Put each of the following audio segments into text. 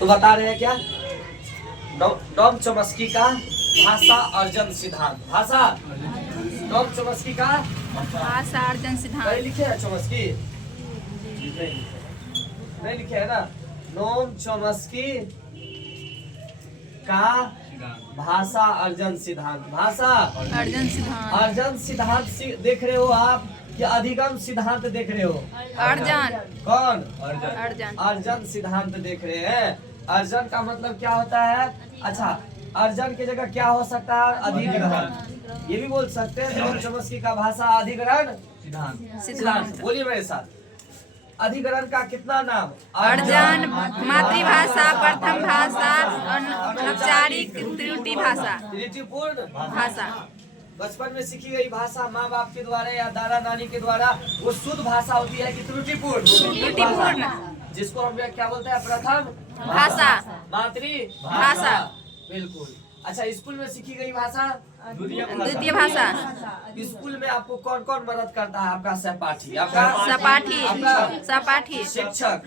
तो बता रहे हैं क्या, नॉम चॉम्स्की का भाषा अर्जन सिद्धांत। भाषा नॉम चॉम्स्की का भाषा अर्जन सिद्धांत। नहीं लिखे है चॉम्स्की? नहीं लिखे है ना। नॉम चॉम्स्की का भाषा अर्जन सिद्धांत। भाषा अर्जन सिद्धांत। अर्जन सिद्धांत देख रहे हो आप या अधिगम सिद्धांत देख रहे हो? अर्जन। कौन? अर्जन। अर्जन सिद्धांत देख रहे हैं। अर्जन का मतलब क्या होता है? अच्छा, अर्जन की जगह क्या हो सकता है? अधिग्रहण। ये भी बोल सकते हैं नॉम चॉम्स्की का भाषा अधिग्रहण सिद्धांत। बोलिए मेरे साथ, अधिग्रहण का कितना नाम? अर्जन मातृभाषा, प्रथम भाषा, औपचारिक त्रुटि भाषा। त्रुटिपूर्ण भाषा बचपन में सीखी गई भाषा माँ बाप के द्वारा या दादा नानी के द्वारा, वो शुद्ध भाषा होती है कि त्रुटिपूर्ण? त्रुटिपूर्ण। जिसको हम क्या बोलते हैं? प्रथम भाषा, मातृभाषा। बिल्कुल। अच्छा, स्कूल में सीखी गई भाषा द्वितीय भाषा। स्कूल में आपको कौन कौन मदद करता है? आपका सहपाठी, आपका सपाठी, शिक्षक।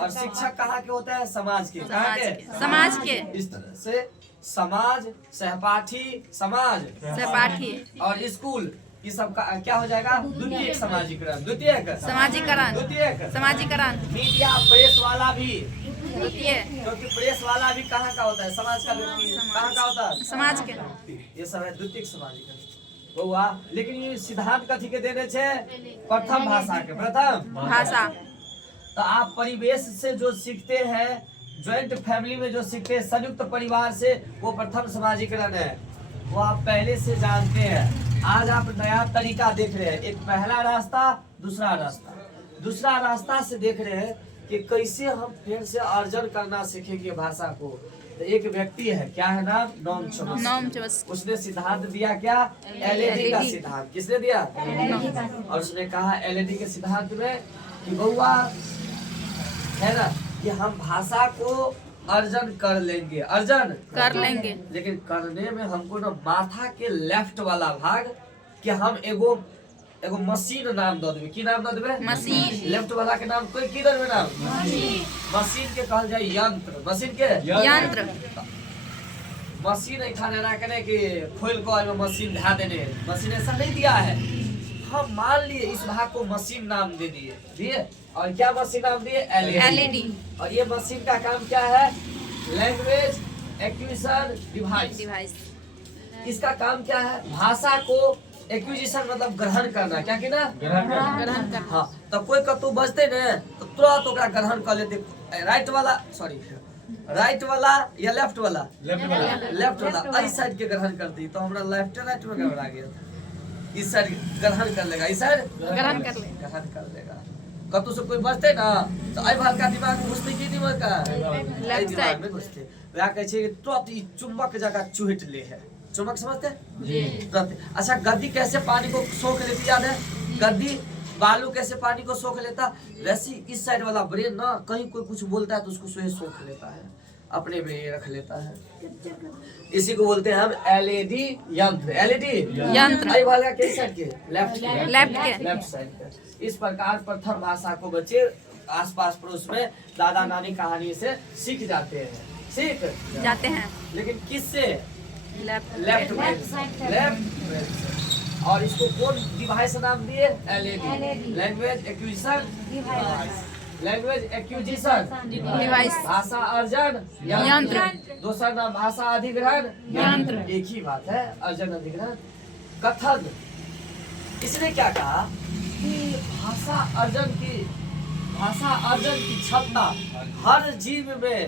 और शिक्षक कहाँ के होते हैं? समाज के। कहाँ के? समाज के। इस तरह से समाज, सहपाठी, समाज, सहपाठी और स्कूल, ये सब का क्या हो जाएगा? द्वितीयक समाजीकरण। द्वितीयक समाजीकरण। मीडिया, प्रेस वाला भी, द्वितीय, क्योंकि प्रेस वाला भी कहाँ का होता है? समाज का व्यक्ति। कहाँ का होता है? समाज के। ये सब है द्वितीयक समाजीकरण। हुआ। लेकिन ये सिद्धांत कथी के देने छे? प्रथम भाषा के। प्रथम भाषा। तो आप परिवेश से जो सीखते हैं, ज्वाइंट फैमिली में जो सीखते हैं, संयुक्त परिवार से, वो प्रथम समाजीकरण है। वो आप पहले से जानते हैं। आज आप नया तरीका देख रहे हैं। एक पहला रास्ता, दूसरा रास्ता। दूसरा रास्ता से देख रहे हैं कि कैसे हम फिर से अर्जन करना सीखेंगे भाषा को। तो एक व्यक्ति है, क्या है नाम? Noam Chomsky. उसने सिद्धांत दिया क्या? एलएडी का सिद्धांत। किसने दिया? और उसने कहा एलएडी के सिद्धांत में कि बउआ है ना, कि हम भाषा को अर्जन कर लेंगे। अर्जन कर लेंगे, लेकिन करने में हमको ना माथा के लेफ्ट वाला भाग कि हम एगो मशीन नाम दे देबे। की नाम दे देबे? मशीन। लेफ्ट वाला के नाम कोई किधर में नाम? मशीन के कहल जाए यंत्र। मशीन के यंत्र। मशीन ऐसा ना करे कि खोल को मशीन धा देने। मशीन ऐसा नहीं दिया है। हम मान लिए इस भाग को मशीन नाम दे दिए। और क्या मशीन नाम दिए? एलईडी। और ये मशीन का काम क्या है? Language acquisition device. इसका काम क्या है? भाषा को एक्विजिशन मतलब ग्रहण करना। क्या की ना? ग्रहण करना। हाँ, तो कोई कतु बजते न तो तुरंत ओकरा ग्रहण कर लेते। राइट वाला या लेफ्ट वाला? लेफ्ट वाला इस साइड के ग्रहण करती, तो हमरा लेफ्ट राइट में गड़बड़ा गया था। इस साइड ग्रहण कर लेगा, इस साइड ग्रहण कर लेगा। कतु से कोई बचते ना तो आई भाल का दिमाग में घुसते की दिमाग का दिमाग में घुसते। वह कहे छे तुरंत ई चुंबक जगह चुहट ले है। चुंबक समझते जी? अच्छा, गद्दी कैसे पानी को सोख लेती? याद है? गद्दी बालू कैसे पानी को सोख लेता? वैसे इस साइड वाला ब्रेन ना, कहीं कोई कुछ बोलता है तो उसको स्वयं सोख लेता है, अपने में रख लेता है। इसी को बोलते हैं हम एलईडी यंत्र। एलईडी यंत्र। आई वाला किस साइड के? लेफ्ट के। साइड के। इस प्रकार प्रथम भाषा को बच्चे आसपास पड़ोस में दादा नानी कहानी से सीख जाते हैं। लेकिन किससे? लेफ्ट ब्रेन से। और इसको कौन डिवाइस नाम दिए? एलईडी। Language acquisition device. भाषा अर्जन यंत्र। दूसरा नाम भाषा अधिग्रहण यंत्र। एक ही बात है, अर्जन अधिग्रहण। कथन, इसने क्या कहा कि भाषा अर्जन की क्षमता हर जीव में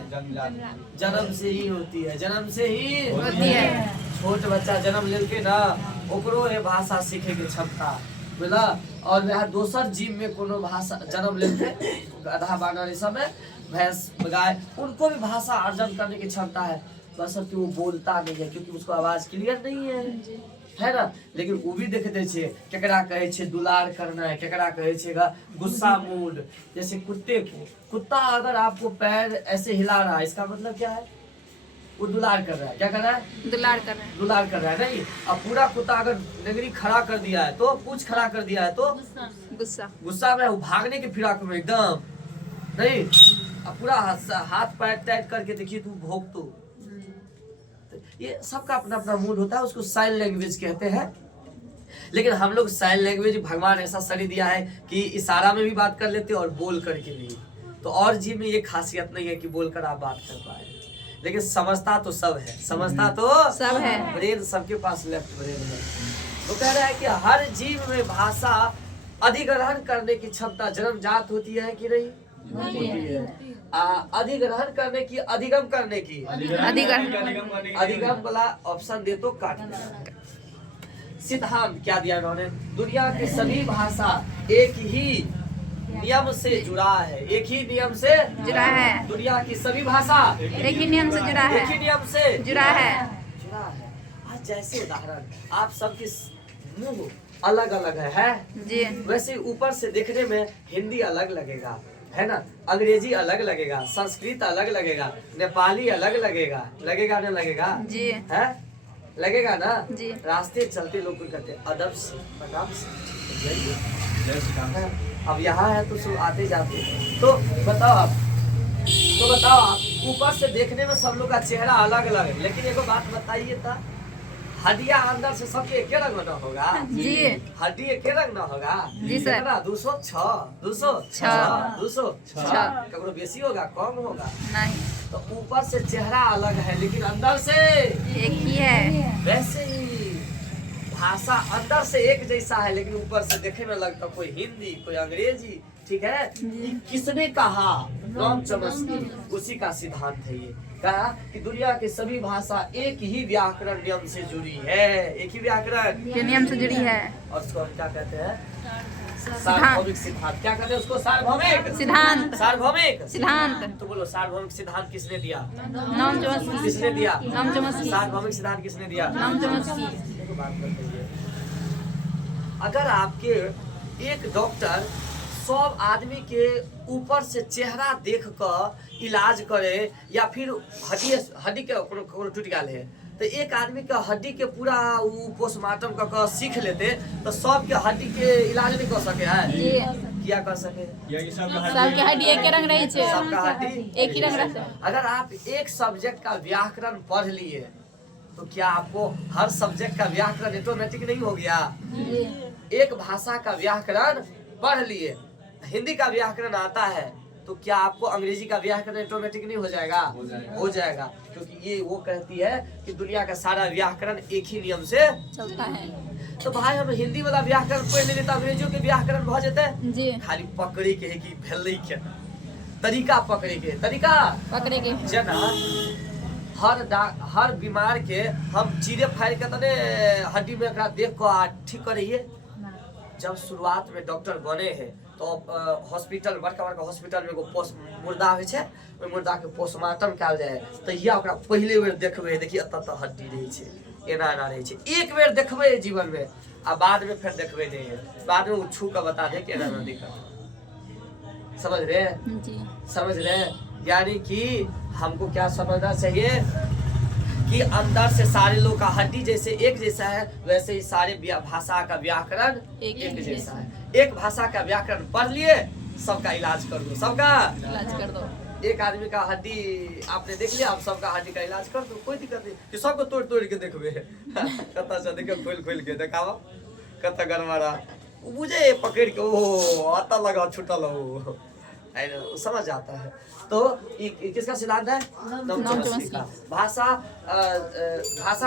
जन्म से ही होती है। छोट बच्चा जन्म लेके ना, ओकरो ये भाषा सीखे के क्षमता बोला। और यहाँ दोसर जीव में कोनो भाषा जन्म लेके, गधा बानर सब में, भैंस गाय, उनको भी भाषा अर्जन करने की क्षमता है। बशर्ते वो बोलता नहीं है, क्योंकि उसको आवाज क्लियर नहीं है ना। लेकिन वो भी देखते छे केकरा कहे छे दुलार करना है, केकरा कहे छे गुस्सा मूड। जैसे कुत्ते को, कुत्ता अगर आपको पैर ऐसे हिला रहा है, इसका मतलब क्या है? वो दुलार कर रहा है। क्या कर रहा है? दुलार कर रहा है। नहीं, अब पूरा कुत्ता अगर नगरी खड़ा कर दिया है तो, पूछ खड़ा कर दिया है तो गुस्सा में वो भागने के फिराक में एकदम नहीं, अब पूरा हाथ पैर टाइट करके देखिए तू भोग तो ये सबका अपना अपना मूड होता है, उसको साइन लैंग्वेज कहते हैं। लेकिन हम लोग साइन लैंग्वेज भगवान ऐसा शरीर दिया है कि इशारा में भी बात कर लेते हैं और बोल करके भी। तो और जीव में ये खासियत नहीं है कि बोलकर आप बात कर पाए, लेकिन समझता तो सब है, समझता तो सब है। ब्रेन सबके पास लेफ्ट ब्रेन है। वो कह रहा है कि हर जीव में भाषा अधिग्रहण करने की क्षमता जन्मजात होती है कि नहीं? होती है। अधिग्रहण करने की, अधिगम करने की, अधिगम वाला ऑप्शन दे तो काट दे। सिद्धांत क्या दिया उन्होंने? दुनिया की सभी भाषा एक ही नियम से जुड़ा है, एक ही नियम से जुड़ा है। दुनिया की सभी भाषा एक ही नियम से जुड़ा है, एक ही नियम से जुड़ा है। आज जैसे उदाहरण आप सबके मुंह अलग अलग है जी, वैसे ऊपर से देखने में हिंदी अलग लगेगा, है ना, अंग्रेजी अलग लगेगा, संस्कृत अलग लगेगा, नेपाली अलग लगेगा, लगेगा ना लगेगा जी, है, लगेगा ना जी। रास्ते चलते लोग को कहते हैं अदब से, प्रणाम से, है? अब यहाँ है तो सब आते जाते, तो बताओ आप, ऊपर से देखने में सब लोग का चेहरा अलग अलग है, लेकिन एगो बात बताइए था, हड्डियां अंदर से सबके एक रंग न होगा जी, हड्डी एक रंग न होगा जी सर। 206 ककरो बेसी होगा कम होगा, नहीं, तो ऊपर से चेहरा अलग है लेकिन अंदर से एक ही है। वैसे ही भाषा अंदर से एक जैसा है लेकिन ऊपर से देखने में लगता कोई हिंदी कोई अंग्रेजी, ठीक है। ये किसने कहा? नॉन चॉम्स्की, उसी का सिद्धांत है ये। कहा कि दुनिया की सभी भाषा एक ही व्याकरण नियम से जुड़ी है, एक ही व्याकरण के नियम से जुड़ी है। और उसको हम क्या कहते हैं? सार्वभौमिक सिद्धांत। क्या कहते हैं उसको? सार्वभौमिक सिद्धांत, सार्वभौमिक सिद्धांत। तो बोलो सार्वभौमिक सिद्धांत किसने दिया? नॉन चॉम्स्की, किसने दिया? नॉन चॉम्स्की, सार्वभौमिक सिद्धांत किसने दिया? Non Chomsky. देखो बात करते हैं, अगर आपके एक डॉक्टर सब आदमी के ऊपर से चेहरा देख कर इलाज करे या फिर हड्डी के टूट गया है तो एक आदमी के हड्डी के पूरा पोस्टमार्टम कर सीख लेते तो सब के हड्डी के इलाज नहीं कर सके है जी, क्या कर सके? सबके हड्डी एक रंग रही है, सबका हड्डी एक ही रंग रहता है। अगर आप एक सब्जेक्ट का व्याकरण पढ़ लिए तो क्या आपको हर सब्जेक्ट का व्याकरण ऑटोमेटिक नहीं हो गया? एक भाषा का व्याकरण पढ़ लिए, हिंदी का व्याकरण आता है तो क्या आपको अंग्रेजी का व्याकरण ऑटोमेटिक नहीं हो जाएगा? हो जाएगा, क्योंकि ये वो कहती है कि दुनिया का सारा व्याकरण एक ही नियम से चलता है। तो भाई हम हिंदी वाला व्याकरण पढ़ लेते तो अंग्रेजियों के व्याकरण भ जेते जी, खाली पकड़े के है कि भेलै के तरीका, पकड़े के तरीका पकड़े के जना हर बीमार के हम चीरे फाड़ के तने हड्डी में एकरा देख को ठीक करिए। जब शुरुआत में डॉक्टर बने हैं तो हॉस्पिटल बड़का हॉस्पिटल में एगो मुर्दा होइ छै, ओइ मुर्दा के पोस्टमार्टम कयल जाय तो या ओकरा पहले बेर देखबै, देखिए एतऽ हड्डी रहै छै, एना एना रहै छै, एक बेर देखबै जीवन में आ बाद में फिर देखबै नहीं, बाद में छू के बता दे कि एना एना दिक्कत। समझ रहे? जी, समझ रहे? यानी कि हमको क्या समझना चाहिए कि अंदर से सारे लोग का हड्डी जैसे एक जैसा है वैसे ही सारे भाषा का व्याकरण एक जैसा है। एक भाषा का व्याकरण पढ़ लिए सबका इलाज कर दो, सबका इलाज कर दो। एक आदमी का हड्डी आपने देख लिया, आप सबका हड्डी का इलाज कर दो, कोई दिक्कत नहीं कि सबको तोड़ तोड़ के देखबे कता से देखो खोल खोल के देखावा कता गरमारा मुझे पकड़ के ओ आता लगा छुटल हो, समझ आता है। तो किसका सिद्धांत है? नॉन चॉम्स्की का। भाषा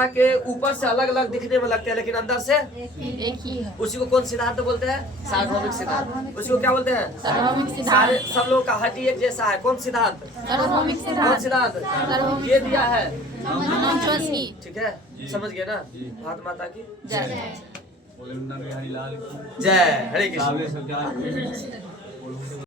के ऊपर से अलग अलग दिखने में लगते हैं लेकिन अंदर से एक ही है। उसी को कौन सिद्धांत बोलते हैं? सार्वभौमिक सिद्धांत। उसी को क्या बोलते हैं? सार्वभौमिक सिद्धांत। सारे सब लोग का हड्डी एक जैसा है, कौन सिद्धांत? सार्वभौमिक कौन सिद्धांत, सिद्धांत? ये दिया है नॉन चॉम्स्की। ठीक है, समझ गए ना? भारत माता की जय। जय। हरे कृष्ण।